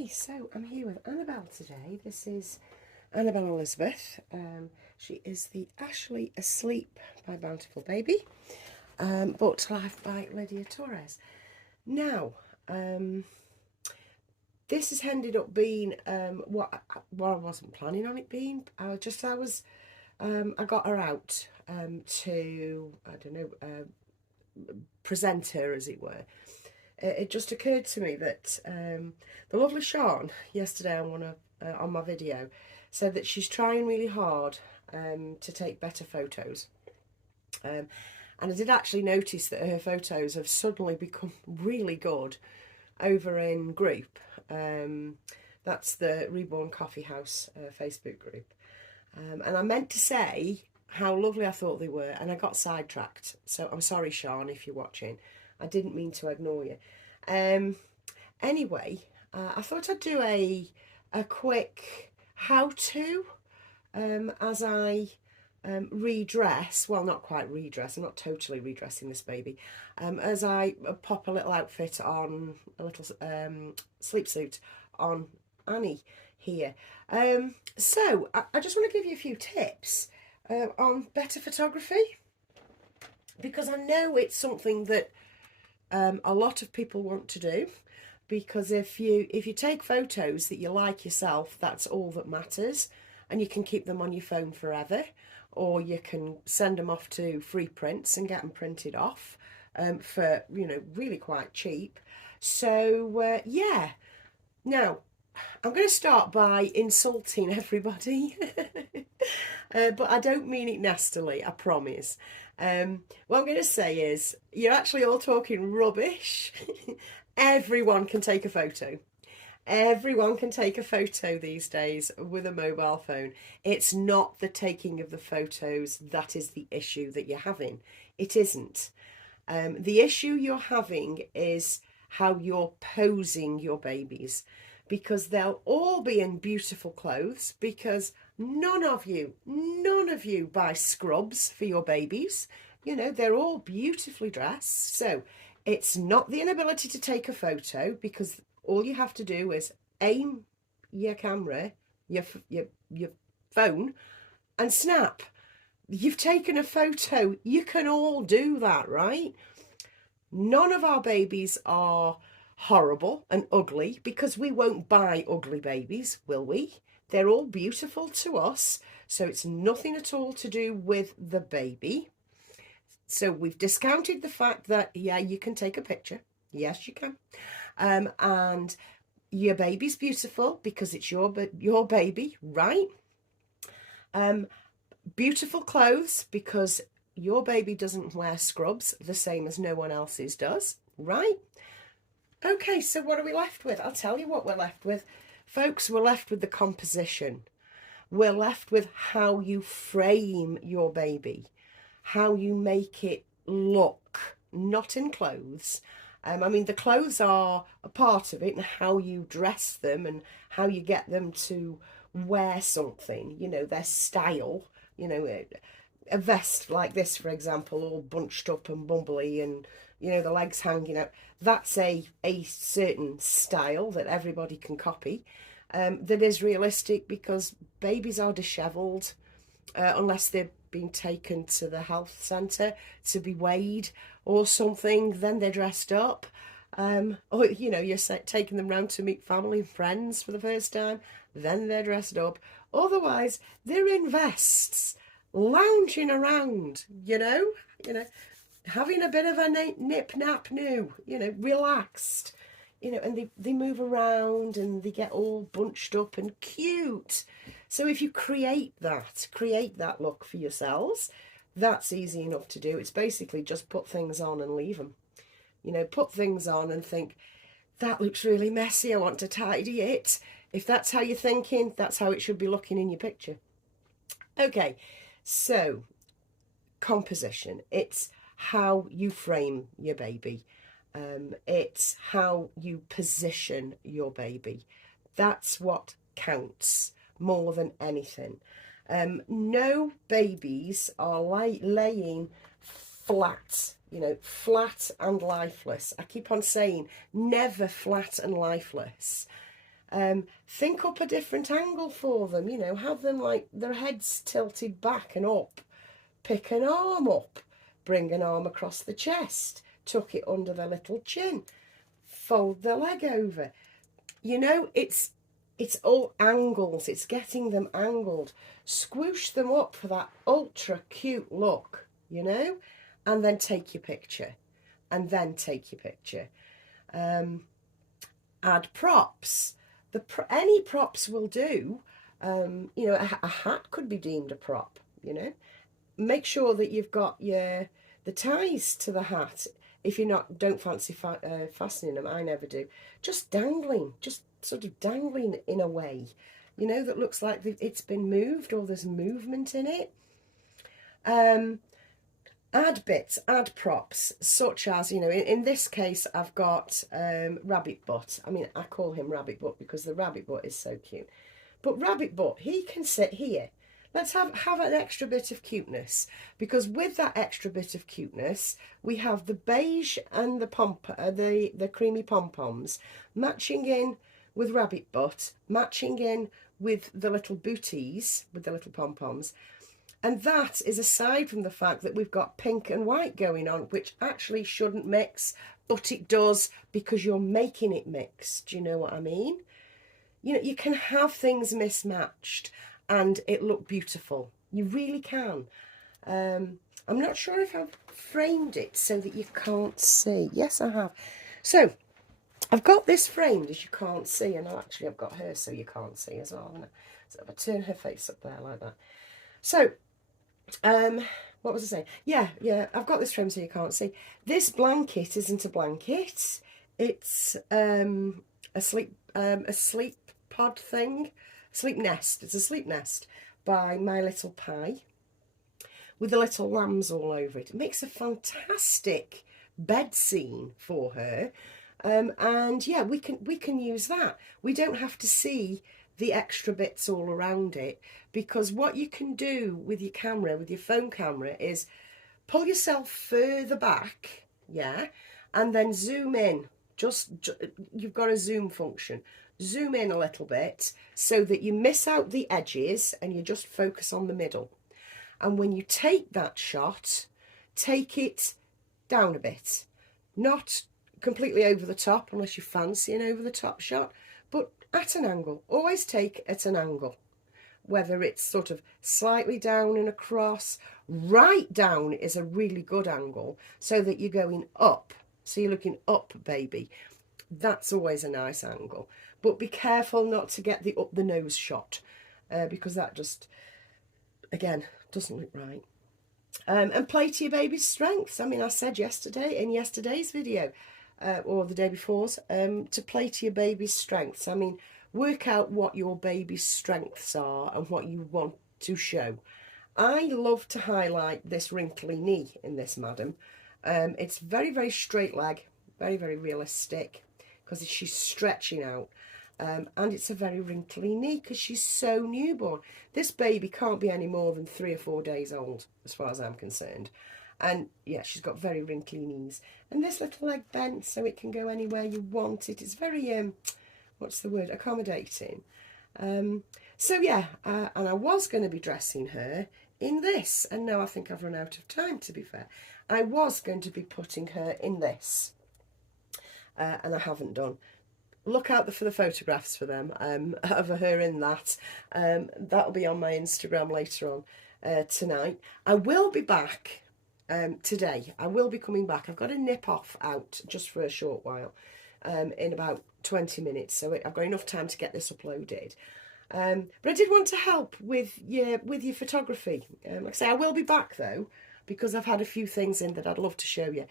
Hi, so I'm here with Annabelle today. This is Annabelle Elizabeth. She is the Ashley Asleep by Bountiful Baby, booked live by Lydia Torres. Now, this has ended up being what I wasn't planning on it being. I got her out to, I don't know, present her, as it were. It just occurred to me that the lovely Sean yesterday on my video said that she's trying really hard to take better photos. And I did actually notice that her photos have suddenly become really good over in group. That's the Reborn Coffee House Facebook group. And I meant to say how lovely I thought they were, and I got sidetracked. So I'm sorry, Sean, if you're watching. I didn't mean to ignore you. Anyway, I thought I'd do a quick how-to as I redress. Well, not quite redress. I'm not totally redressing this baby. As I pop a little outfit on, a little sleep suit on Annie here. So I just want to give you a few tips on better photography, because I know it's something that a lot of people want to do, because if you take photos that you like yourself, that's all that matters, and you can keep them on your phone forever, or you can send them off to free prints and get them printed off for, you know, really quite cheap. So yeah, now I'm going to start by insulting everybody. But I don't mean it nastily, I promise. What I'm going to say is, you're actually all talking rubbish. Everyone can take a photo. Everyone can take a photo these days with a mobile phone. It's not the taking of the photos that is the issue that you're having. It isn't. The issue you're having is how you're posing your babies, because they'll all be in beautiful clothes, because none of you buy scrubs for your babies. You know, they're all beautifully dressed. So it's not the inability to take a photo, because all you have to do is aim your camera, your phone, and snap. You've taken a photo. You can all do that, right? None of our babies are horrible and ugly, because we won't buy ugly babies, will we? They're all beautiful to us, so it's nothing at all to do with the baby. So we've discounted the fact that, yeah, you can take a picture. Yes, you can. And your baby's beautiful because it's your baby, right? Beautiful clothes because your baby doesn't wear scrubs the same as no one else's does, right? Okay, so what are we left with? I'll tell you what we're left with. Folks, we're left with the composition. We're left with how you frame your baby, how you make it look, not in clothes. I mean, the clothes are a part of it, and how you dress them and how you get them to wear something, you know, their style. You know, a vest like this, for example, all bunched up and bumbly and, you know, the legs hanging out. That's a certain style that everybody can copy, that is realistic, because babies are dishevelled unless they're being taken to the health centre to be weighed or something. Then they're dressed up. Or, you know, you're taking them round to meet family and friends for the first time. Then they're dressed up. Otherwise, they're in vests, lounging around, you know, having a bit of a nip-nap new, you know, relaxed, you know, and they move around and they get all bunched up and cute. So if you create that look for yourselves, that's easy enough to do. It's basically just put things on and leave them. You know, put things on and think, that looks really messy, I want to tidy it. If that's how you're thinking, that's how it should be looking in your picture. Okay, so composition. It's how you frame your baby. It's how you position your baby. That's what counts more than anything. No babies are laying flat, you know, flat and lifeless. I keep on saying never flat and lifeless. Think up a different angle for them, you know, have them like their heads tilted back and up. Pick an arm up, bring an arm across the chest, tuck it under their little chin, fold the leg over. You know, it's all angles, it's getting them angled. Squoosh them up for that ultra cute look, you know, and then take your picture. And then take your picture. Add props. Any props will do. You know, a hat could be deemed a prop, you know. Make sure that you've got the ties to the hat. If you don't fancy fastening them, I never do. Just dangling, just sort of dangling in a way, you know, that looks like it's been moved or there's movement in it. Add bits, add props, such as, you know, in this case, I've got Rabbit Butt. I mean, I call him Rabbit Butt because the rabbit butt is so cute. But Rabbit Butt, he can sit here. Let's have an extra bit of cuteness, because with that extra bit of cuteness, we have the beige and the creamy pom-poms matching in with Rabbit Butt, matching in with the little booties, with the little pom-poms. And that is aside from the fact that we've got pink and white going on, which actually shouldn't mix, but it does because you're making it mix. Do you know what I mean? You know, you can have things mismatched and it look beautiful. You really can. I'm not sure if I've framed it so that you can't see. Yes, I have. So I've got this framed as you can't see, and actually I've got her so you can't see as well. So if I turn her face up there like that. So, what was I saying? Yeah, I've got this framed so you can't see. This blanket isn't a blanket. It's a sleep pod thing. Sleep nest. It's a sleep nest by My Little Pie with the little lambs all over it. It makes a fantastic bed scene for her. And yeah, we can use that. We don't have to see the extra bits all around it, because what you can do with your camera, with your phone camera, is pull yourself further back, yeah, and then zoom in. You've got a zoom function. Zoom in a little bit so that you miss out the edges and you just focus on the middle. And when you take that shot, take it down a bit. Not completely over the top unless you fancy an over the top shot, but at an angle. Always take at an angle. Whether it's sort of slightly down and across, right down is a really good angle so that you're going up. So you're looking up, baby. That's always a nice angle. But be careful not to get the up the nose shot, because that just, again, doesn't look right. And play to your baby's strengths. I mean, I said yesterday, in yesterday's video, or the day before's, to play to your baby's strengths. I mean, work out what your baby's strengths are and what you want to show. I love to highlight this wrinkly knee in this madam. It's very, very straight leg, very, very realistic, because she's stretching out. And it's a very wrinkly knee because she's so newborn. This baby can't be any more than 3 or 4 days old, as far as I'm concerned. And yeah, she's got very wrinkly knees. And this little leg bent so it can go anywhere you want it. It's very, what's the word, accommodating. So yeah, and I was going to be dressing her in this. And now I think I've run out of time, to be fair. I was going to be putting her in this. And I haven't done. Look out for the photographs for them, of her in that. That'll be on my Instagram later on tonight. I will be back today. I will be coming back. I've got to nip off out just for a short while, in about 20 minutes. So I've got enough time to get this uploaded. But I did want to help with your photography. Like I say, I will be back though, because I've had a few things in that I'd love to show you.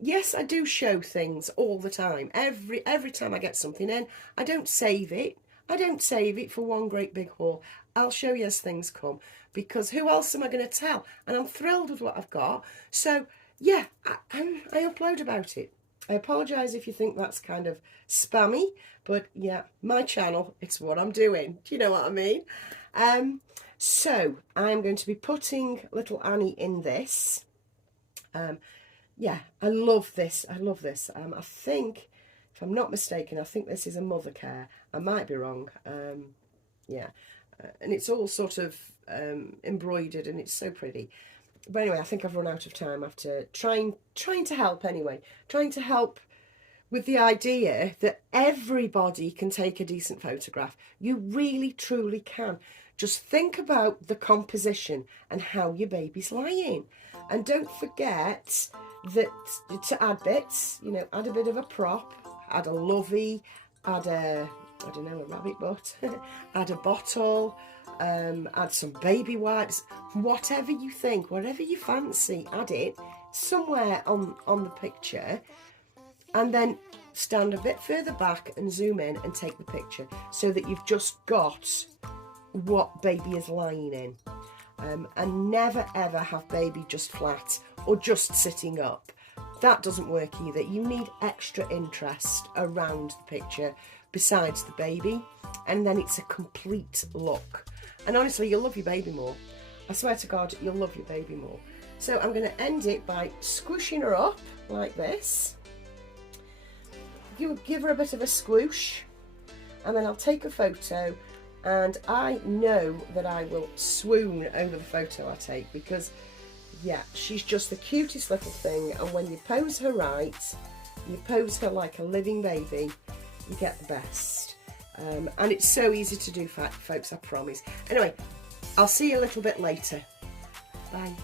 Yes, I do show things all the time. Every time I get something in, I don't save it. I don't save it for one great big haul. I'll show you as things come, because who else am I going to tell? And I'm thrilled with what I've got. So yeah, I upload about it. I apologise if you think that's kind of spammy, but yeah, my channel, it's what I'm doing. Do you know what I mean? So I'm going to be putting little Annie in this. Yeah, I love this. I love this. I think If I'm not mistaken, I think this is a mother care. I might be wrong. Yeah. And it's all sort of embroidered and it's so pretty. But anyway, I think I've run out of time after trying to help anyway. Trying to help with the idea that everybody can take a decent photograph. You really, truly can. Just think about the composition and how your baby's lying. And don't forget that to add bits, you know, add a bit of a prop, add a lovey, add a, I don't know, a rabbit butt, add a bottle, add some baby wipes, whatever you think, whatever you fancy, add it somewhere on the picture, and then stand a bit further back and zoom in and take the picture so that you've just got what baby is lying in. And never ever have baby just flat or just sitting up. That doesn't work either. You need extra interest around the picture besides the baby, and then it's a complete look. And honestly, you'll love your baby more. I swear to God, you'll love your baby more. So I'm going to end it by squishing her up like this. You give her a bit of a squoosh, and then I'll take a photo, and I know that I will swoon over the photo I take because, yeah, she's just the cutest little thing, and when you pose her right, you pose her like a living baby, you get the best. And it's so easy to do, folks, I promise. Anyway, I'll see you a little bit later. Bye.